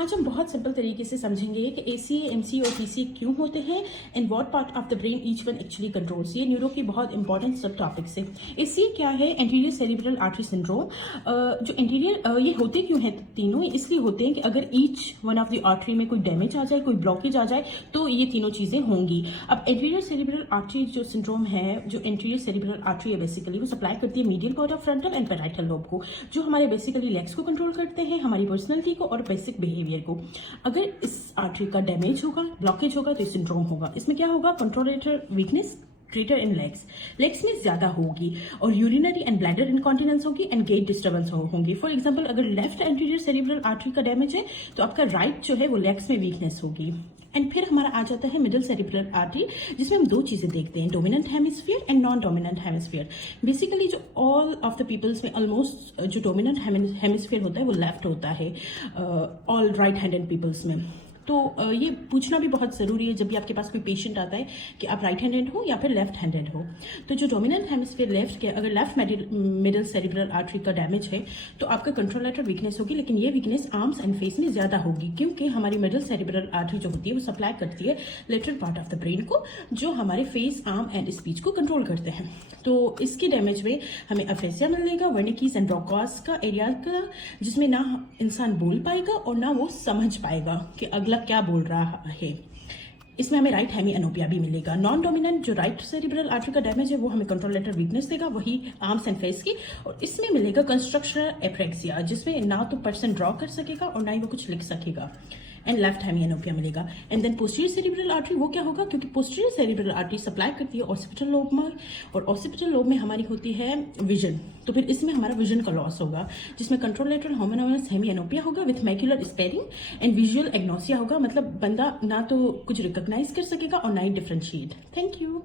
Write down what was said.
आज हम बहुत सिंपल तरीके से समझेंगे कि एसीए, एमसी और पीसी क्यों होते हैं and what part of the brain each one actually controls. ये न्यूरो की बहुत इंपॉर्टेंट सब टॉपिक्स है। एसीए क्या है? Anterior cerebral artery syndrome. जो एंटीरियर ये होते क्यों हैं तीनों? इसलिए होते हैं कि अगर each one of the artery में कोई डैमेज आ जाए, कोई ब्लॉकेज आ जाए, तो ये तीनों चीजें होंगी। अब एंटीरियर सेरिब्रल आर्टरी जो सिंड्रोम है, जो एंटीरियर सेरिब्रल आर्टरी है बेसिकली वो सप्लाई करती है medial part of frontal and parietal lobe को, जो हमारे बेसिकली लेग्स को कंट्रोल करते हैं, हमारी पर्सनैलिटी को और बेसिक बिहेवियर को। अगर इस आर्टरी का डैमेज होगा, ब्लॉकेज होगा, तो सिंड्रोम होगा। इसमें क्या होगा? कंट्रोलेटर वीकनेस ग्रेटर इन लेग्स में ज्यादा होगी और यूरिनरी एंड ब्लैडर इनकॉन्टिनेंस होगी एंड गेट डिस्टर्बेंस होंगी। फॉर एग्जांपल अगर लेफ्ट एंटीरियर सेरिब्रल आर्टरी का डैमेज है तो आपका राइट जो है वो लेग्स में वीकनेस होगी। एंड फिर हमारा आ जाता है मिडिल सेरिब्रल आर्टरी, जिसमें हम दो चीजें देखते हैं, dominant hemisphere and non dominant hemisphere. Basically जो ऑल ऑफ द पीपल्स में ऑलमोस्ट जो डोमिनेंट हेमिस्फीयर होता है वो लेफ्ट होता है, ऑल राइट हैंडेड पीपल्स में। तो ये पूछना भी बहुत ज़रूरी है जब भी आपके पास कोई पेशेंट आता है कि आप राइट हैंडेड हो या फिर लेफ्ट हैंडेड हो। तो जो डोमिनेंट हेमिस्फीयर लेफ्ट के, अगर लेफ्ट मिडिल सेरिब्रल आर्टरी का डैमेज है तो आपका कंट्रोलेटर वीकनेस होगी, लेकिन ये वीकनेस आर्म्स एंड फेस में ज़्यादा होगी, क्योंकि हमारी मिडिल सेरिब्रल आर्टरी जो होती है वो सप्लाई करती है lateral part of the brain को, जो हमारे फेस, आर्म एंड स्पीच को कंट्रोल करते हैं। तो इसके डैमेज में हमें अफेसिया मिलेगा, वर्निकीज एंड ब्रोकास का एरिया का, जिसमें ना इंसान बोल पाएगा और ना वो समझ पाएगा कि अगला क्या बोल रहा है। इसमें हमें राइट हेमी एनोपिया भी मिलेगा। नॉन डोमिनेंट जो राइट सेरिब्रल आर्टरी का डैमेज है वो हमें कंट्रोलेटर वीकनेस देगा, वही आर्म्स एंड फेस की, और इसमें मिलेगा कंस्ट्रक्शनल एप्रेक्सिया, जिसमें ना तो पर्सन ड्रॉ कर सकेगा और ना ही वो कुछ लिख सकेगा, एंड लेफ्ट हेमी एनोपिया मिलेगा। And then posterior cerebral artery, वो क्या होगा? क्योंकि पोस्टीरियर सेरिब्रल आर्टरी सप्लाई करती है ऑसिपिटल लोब में, और ऑसिपिटल लोब में हमारी होती है विजन, तो फिर इसमें हमारा विजन का लॉस होगा, जिसमें कंट्रोलेटरल होमोनोमस हेमी एनोपिया होगा with macular sparing and visual agnosia होगा। मतलब बंदा ना तो कुछ रिकॉग्नाइज कर सकेगा और ना ही डिफरेंशिएट। Thank you.